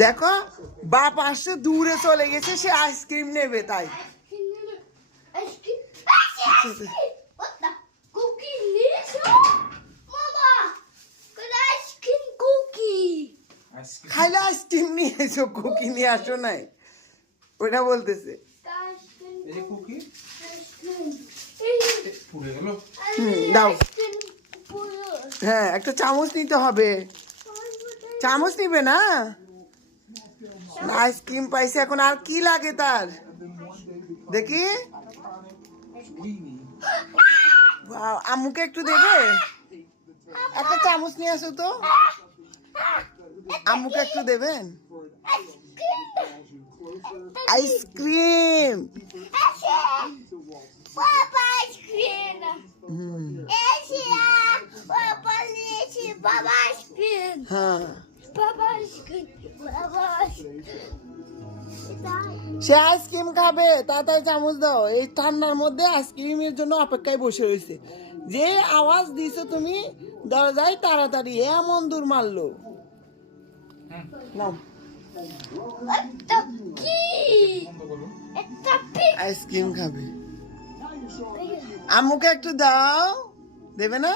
দেখো বাপ আসছে, দূরে চলে গেছে, সে আইসক্রিম নেবে তাই। খাইলে আইসক্রিম নিয়ে এসো, কুকি নিয়ে আসো নাই, ওটা বলতেছে। দাও, হ্যাঁ একটা চামচ নিতে হবে। চামচ নিবে না, আইসক্রিম পাইছে, এখন আর কি লাগে তার দেখি। আম্মুকে একটু দেবে, একটা চামচ নিয়ে আসো তো, আম্মুকে একটু দেবেন। আইসক্রিম, হ্যাঁ সে আইসক্রিম খাবে, তাড়াতাড়ি চামচ দাও। এই ঠান্ডার মধ্যে আইসক্রিমের জন্য অপেক্ষায় বসে রয়েছে। যে আওয়াজ দিছো তুমি দরজায়, তাড়াতাড়ি এমন দূর মারলো। নাও আইসক্রিম খাবে, আম্মুকে একটু দাও, দেবে না?